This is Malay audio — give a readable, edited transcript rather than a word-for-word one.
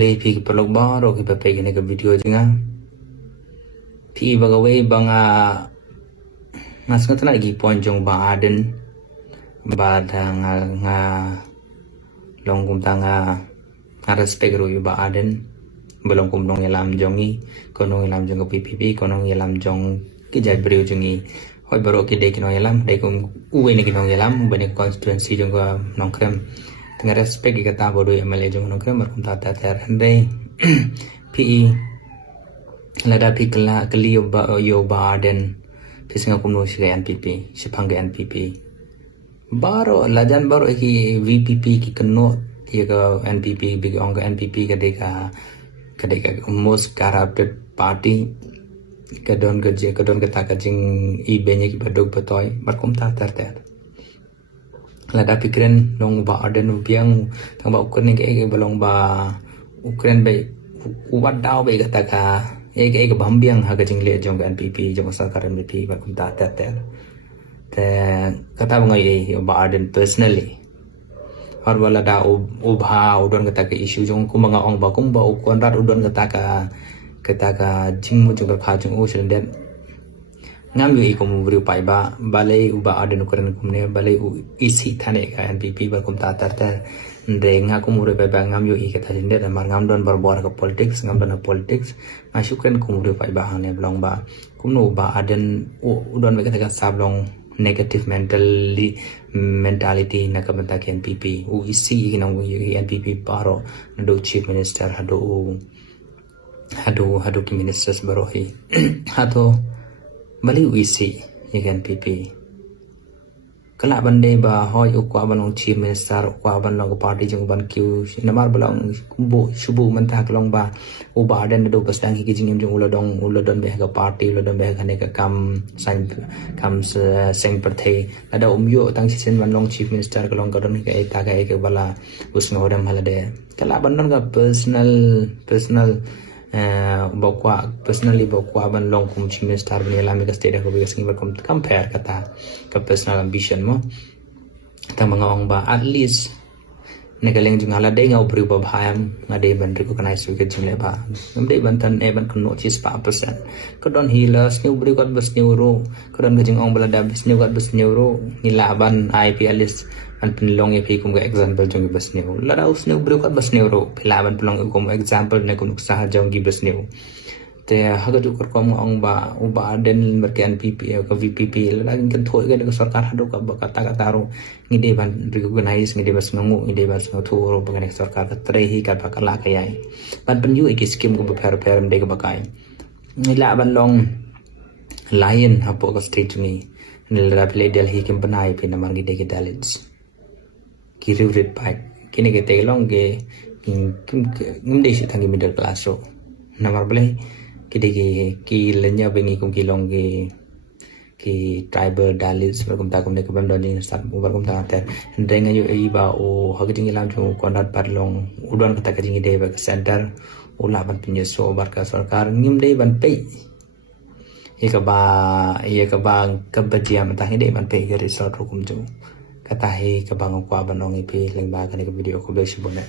beli pi pelok baru ki papai kene ke video jenga pi bagawai banga ngas ngata lagi ponjong ba aden ba nga longkum tanga nga respect ro ba aden belong kum nong yalam jongi kono yalam jong PPP kono yalam jong ki jai breu jongi hoi baru ki dek nong yalam dek kum uwe ni nong yalam bani constituency jong ko nong krem tengah respect ki kata bodo MLA jong nong krem markum ta ter hande PE lada pi kala kali yo ba aden pisinga kum no shi NPP sipang NPP baru lajan baru ki VPP ki keno ya ke NPP big ong ke NPP kadeka most corrupted party kadon kata kajing ibenye ki badog batoy markum ta ter lada pikiran nong ba aden upiang tang ba ukren ke balong ba ukren be ubat daw be kata ka ek bambiang ha kajing le jong NPP jong sarkar NPP markum ta ter te kata bangai ba aden personally और वाला दा उभा उडन कता के इशू जों कुमंगा ong ba kumba u konrat udon kata ka jingmu jong kha jong u senden ngam yu ikom bru pai ba balai uba aden ukuran kumne balai u isi thane ka NPP ba kum ta tar de nga kumure ba ngam yu ikata senden mar ngam don bor ka politics ngam don politics ma shukren kumure pai ba hane blong ba kumno ba aden udon ba kata ka sablong negative mentality na kabanta ke NPP u isi ginang NPP paro do chief minister hado ki ministers barohi hado bali u isi NPP kala bande ba hoy u kwa banong chief minister kwa banong party jong ban kyu namar balang kumbo shubu manta klong ba u ba den do basdang ki jingim jong ulodon be ka party ulodon be ka ne ka kam seng perthai ada umyo tang sisen ban long chief minister klong ka don ka eta ka bala usno dam halade kala bandon ka personal personally ban long kum chief minister ban yala me ka state ko bigas ngi kom compare kata ka personal ambition mo tang mga ong ba at least nagaleng jung hala de ngau bru ba bhayam ngade ban recognize ke jumle ba ngamde ban tan ban kuno chis pa percent ko don healers ni bru kat bas neuro ko don gajing ong bala da bas neuro nila ban IPLS an pinlong e kum ga example jong bas neuro la daus ne bru kat bas neuro pila ban pinlong kum example ne kum sah jong bas neuro te haga du kor kom ong ba u ba den ber ke NPP ko VPP la lagi kan thoi ga sarkar hado ka kata ro ngide ban recognize ngide bas ngu ngide bas thu ro ba sarkar ka tre hi ka kala ka yai ban pen yu ek scheme ko per de ka bakai nila ban long lion hapo ka stage ni nila play Delhi kim banai pe namar ngide ke talents ki favorite pai kini ke telong ke ngde shi thangi middle class ro namar bale ki lenya bengi kum ki long ki tribal dalits berkum ta kum ne kabam don ni sat berkum ta ter ndeng ayu e ba o haging lam chu kondat parlong udon kata ka jingi de ba center ula ban pinye so barka sarkar ngim de ban pe ye ka ba ka bajia mata de ban pe ke resort kum chu kata he ka bang kwa banong ipi leng ba ka ne video ko be shi bona